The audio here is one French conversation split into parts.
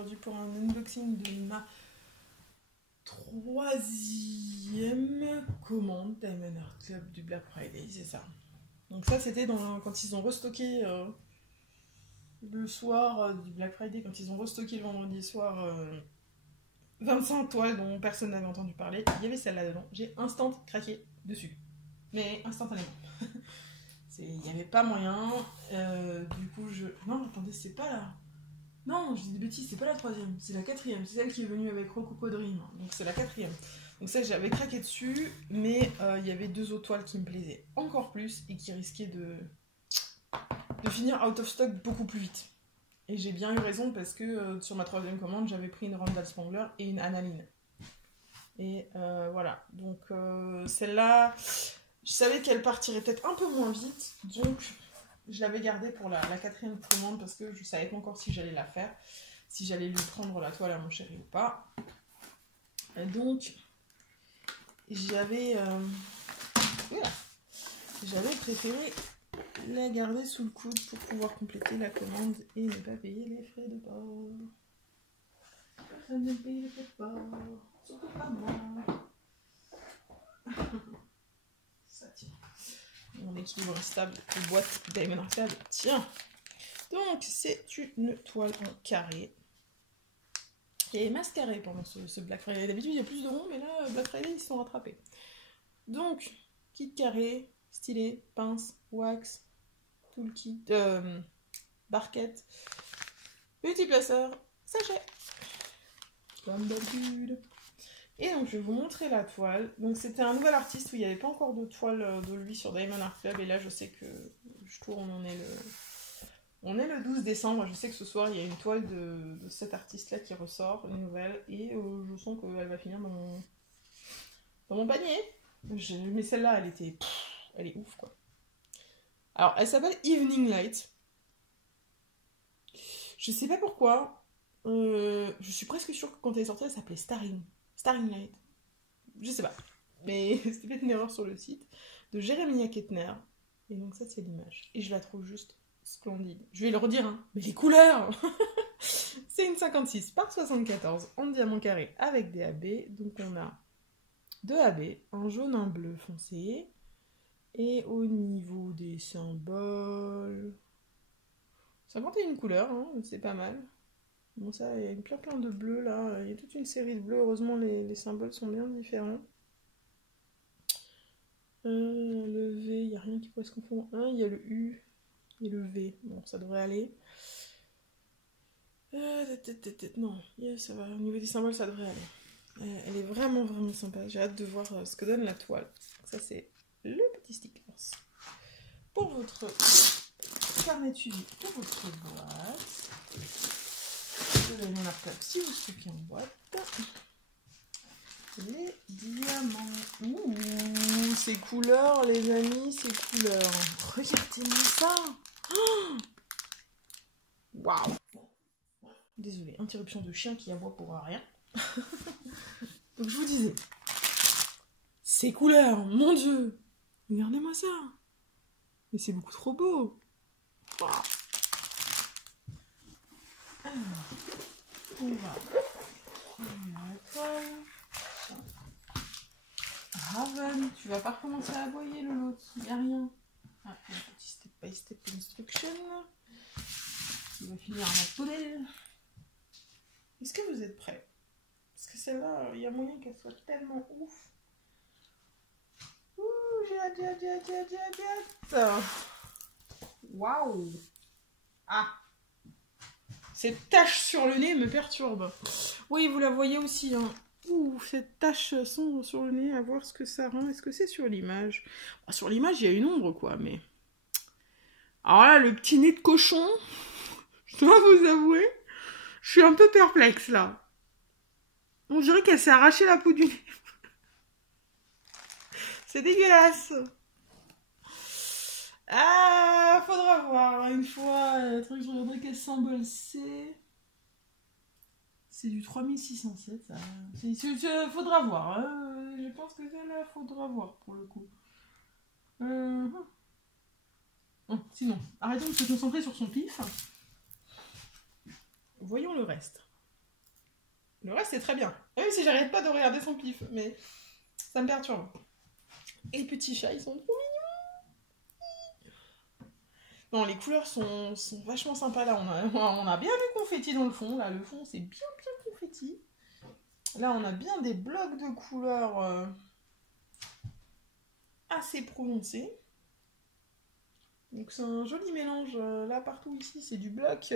aujourd'hui pour un unboxing de ma troisième commande Diamond Art Club du Black Friday, c'est ça. Donc ça c'était quand ils ont restocké le soir du Black Friday, quand ils ont restocké le vendredi soir 25 toiles dont personne n'avait entendu parler, il y avait celle-là dedans, j'ai instant craqué dessus, mais instantanément. Il n'y avait pas moyen, du coup Non, attendez, c'est pas là. Non, je dis des bêtises, c'est pas la troisième, c'est la quatrième. C'est celle qui est venue avec Rococo Dream, donc c'est la quatrième. Donc ça, j'avais craqué dessus, mais il y avait deux autres toiles qui me plaisaient encore plus et qui risquaient de finir out of stock beaucoup plus vite. Et j'ai bien eu raison parce que sur ma troisième commande, j'avais pris une Randall Spangler et une Analine. Et voilà, donc celle-là, je savais qu'elle partirait peut-être un peu moins vite, donc je l'avais gardée pour la quatrième commande parce que je savais pas encore si j'allais la faire, si j'allais lui prendre la toile à mon chéri ou pas. Et donc, j'avais préféré la garder sous le coude pour pouvoir compléter la commande et ne pas payer les frais de port. Personne ne paye les frais de port, surtout pas moi. Ça tient. Mon équilibre stable de boîte Diamond Art Club. Tiens. Donc, c'est une toile en carré. Il y avait masse carré pendant ce Black Friday. D'habitude, il y a plus de ronds, mais là, Black Friday, ils se sont rattrapés. Donc, kit carré, stylet, pince, wax, toolkit, barquette, petit placeur, sachet. Comme d'habitude. Et donc, je vais vous montrer la toile. Donc, c'était un nouvel artiste où il n'y avait pas encore de toile de lui sur Diamond Art Club. Et là, je sais que je tourne, on est le 12 décembre. Je sais que ce soir, il y a une toile de cet artiste-là qui ressort, une nouvelle. Et je sens qu'elle va finir dans mon panier. Mais celle-là, elle est ouf, quoi. Alors, elle s'appelle Evening Light. Je sais pas pourquoi. Je suis presque sûre que quand elle est sortie, elle s'appelait Starring Light. Je sais pas. Mais c'était peut-être une erreur sur le site. De Jeremiah Kettner. Et donc ça, c'est l'image. Et je la trouve juste splendide. Je vais le redire, hein. Mais les couleurs C'est une 56 par 74 en diamant carré avec des AB. Donc on a deux AB, un jaune, un bleu foncé. Et au niveau des symboles... 51 couleurs, hein, c'est pas mal. Bon, ça, il y a plein de bleus là. Il y a toute une série de bleus. Heureusement, les symboles sont bien différents. Le V, il n'y a rien qui pourrait se confondre. Il y a le U et le V. Bon, ça devrait aller. Non, ça va. Au niveau des symboles, ça devrait aller. Elle est vraiment sympa. J'ai hâte de voir ce que donne la toile. Ça, c'est le petit sticker. Pour votre carnet de suivi, pour votre boîte. De Diamond Art Club, si vous stockez en boîte. Les diamants. Ouh, ces couleurs, les amis, ces couleurs. Regardez-moi ça. Waouh. Désolée, interruption de chien qui aboie pour rien. Donc je vous disais, ces couleurs, mon Dieu. Regardez-moi ça. Mais c'est beaucoup trop beau. Wow. Alors, on va prendre la toile. Raven, tu vas pas recommencer à aboyer le lot, il n'y a rien. Ah, un petit step by step instruction qui va finir à la poubelle. Est-ce que vous êtes prêts? Parce que celle-là, il y a moyen qu'elle soit tellement ouf. Ouh, j'ai hâte. Waouh. Ah, cette tache sur le nez me perturbe. Oui, vous la voyez aussi, hein. Ouh, cette tache sombre sur le nez, à voir ce que ça rend. Est-ce que c'est sur l'image? Sur l'image, il y a une ombre, quoi, mais... Alors là, le petit nez de cochon, je dois vous avouer, je suis un peu perplexe, là. On dirait qu'elle s'est arraché la peau du nez. C'est dégueulasse. Ah, faudra voir. Une fois, le truc, je regarderai quel symbole c'est. C'est du 3607, ça. Faudra voir. Hein. Je pense que celle-là, faudra voir pour le coup. Bon, sinon, arrêtons de se concentrer sur son pif. Voyons le reste. Le reste, c'est très bien. Même si j'arrête pas de regarder son pif, mais ça me perturbe. Et les petits chats, ils sont trop mignons. Non, les couleurs sont vachement sympas, là. On a bien le confetti dans le fond. Là, le fond, c'est bien confetti. Là, on a bien des blocs de couleurs assez prononcés. Donc, c'est un joli mélange. Là, partout ici, c'est du bloc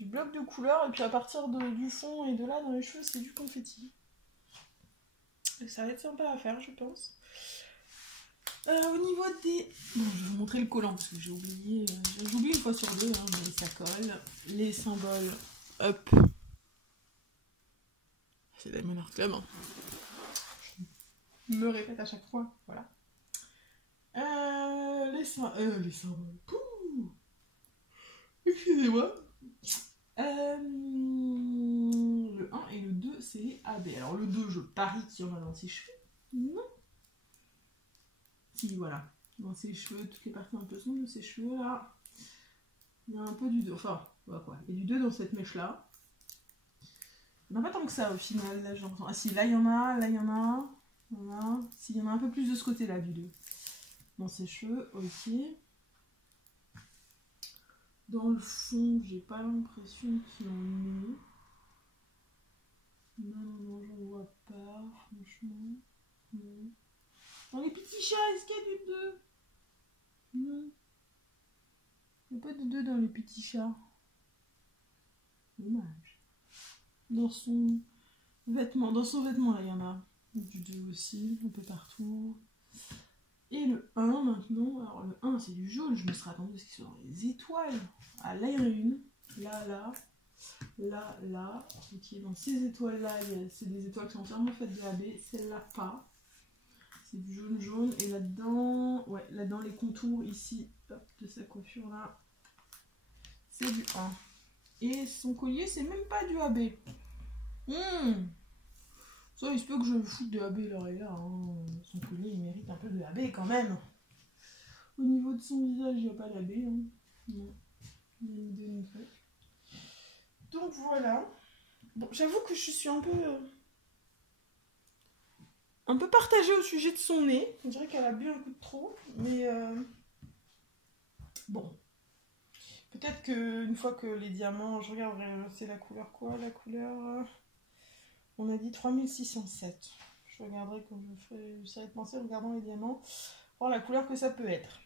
de couleurs. Et puis, à partir du fond et de là, dans les cheveux, c'est du confetti. Et ça va être sympa à faire, je pense. Au niveau des... Bon, je vais vous montrer le collant, parce que j'ai oublié... J'oublie une fois sur deux, hein, mais ça colle. Les symboles, hop. C'est Diamond Art Club. Hein. Je me répète à chaque fois, voilà. Les symboles. Pouh, excusez-moi. Le 1 et le 2, c'est les AB. Alors le 2, je parie qu'il y en a dans ses cheveux. Non. Si, voilà. Dans ses cheveux, toutes les parties un peu sombres de ses cheveux, là. Il y a un peu du 2. Enfin, voilà quoi. Il y a du 2 dans cette mèche-là. Il n'y en a pas tant que ça au final. Là, ah si, là il y en a, là il y en a. Voilà. Si, il y en a un peu plus de ce côté-là du 2. Dans ses cheveux, ok. Dans le fond, j'ai pas l'impression qu'il y en ait. Non, j'en vois pas, franchement. Non. Dans les petits chats, est-ce qu'il y a du 2? Non. Il n'y a pas de 2 dans les petits chats. Dommage. Dans son vêtement, là, il y en a du 2 aussi, un peu partout. Et le 1 maintenant, alors le 1 c'est du jaune, je me serais attendue à ce qu'il soit dans les étoiles. Ah là il y en a une, là, ok, dans ces étoiles là, c'est des étoiles qui sont entièrement faites de AB, celle-là pas. C'est du jaune, et là-dedans, ouais, là-dedans les contours ici, hop, de sa coiffure là, c'est du 1. Et son collier c'est même pas du AB. Ça, il se peut que je le foute de AB là et là. Hein. Son collier, il mérite un peu de AB quand même. Au niveau de son visage, il n'y a pas d'AB. Hein. Non. Il y a une idée, une truc. Donc voilà. Bon, j'avoue que je suis un peu partagée au sujet de son nez. On dirait qu'elle a bu un coup de trop. Mais bon. Peut-être qu'une fois que les diamants... Je regarde, c'est la couleur quoi? La couleur... On a dit 3607. Je regarderai quand j'essaierai de penser en regardant les diamants, voir la couleur que ça peut être.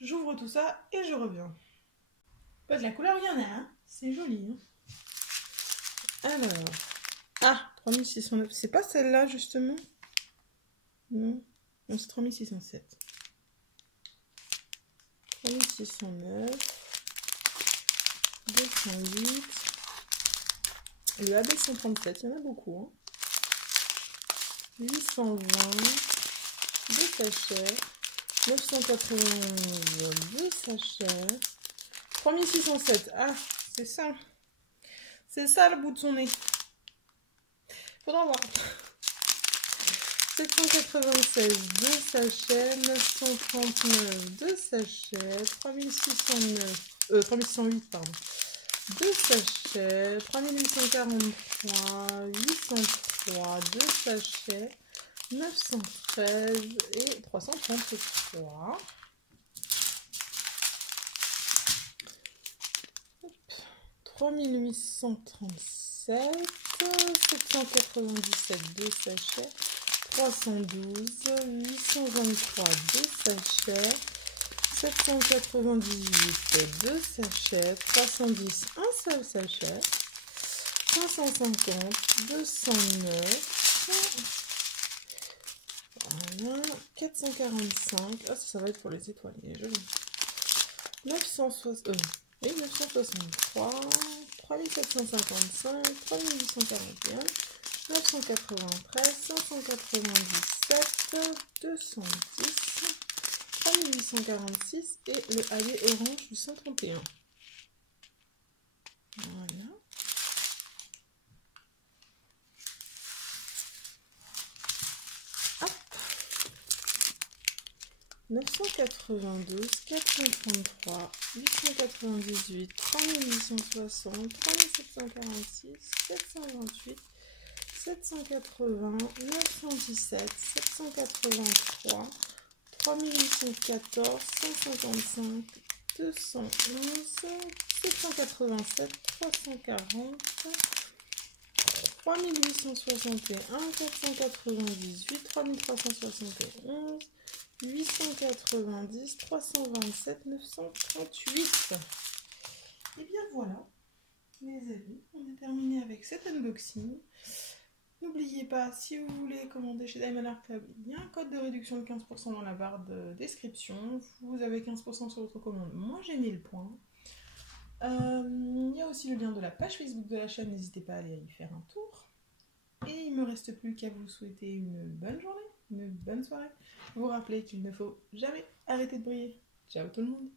J'ouvre tout ça et je reviens. Pas de la couleur, il y en a, hein. C'est joli. Hein. Alors, 3609. C'est pas celle-là justement? Non, c'est 3607. 3609. 208. Le AB 137, il y en a beaucoup. Hein. 820, 2 sachets, 991, 2 sachets, 3607. Ah, c'est ça. C'est ça le bout de son nez. Faudra voir. 796, 2 sachets, 939, 2 sachets, 3608, pardon. 2 sachets, 3843, 803, 2 sachets, 913 et 333. 3837, 797, 2 sachets, 312, 823, 2 sachets, 798, 2 sachets, 310, un seul sachet, 550, 209, voilà, 445, ah ça va être pour les étoiles, il est joli, 963, 3755, 3841, 993, 597, 210, 3846 et le AB orange du 131. Voilà. Hop. 992, 433, 898, 3860, 3746, 728, 780, 917, 783, 3814, 155, 211, 787, 340, 3861, 498, 3371, 890, 327, 938. Et bien voilà, les amis, on est terminé avec cet unboxing. N'oubliez pas, si vous voulez commander chez Diamond Art Club, il y a un code de réduction de 15% dans la barre de description. Vous avez 15% sur votre commande. Moi, j'ai mis le point. Il y a aussi le lien de la page Facebook de la chaîne. N'hésitez pas à aller y faire un tour. Et il ne me reste plus qu'à vous souhaiter une bonne journée, une bonne soirée. Vous rappelez qu'il ne faut jamais arrêter de briller. Ciao tout le monde!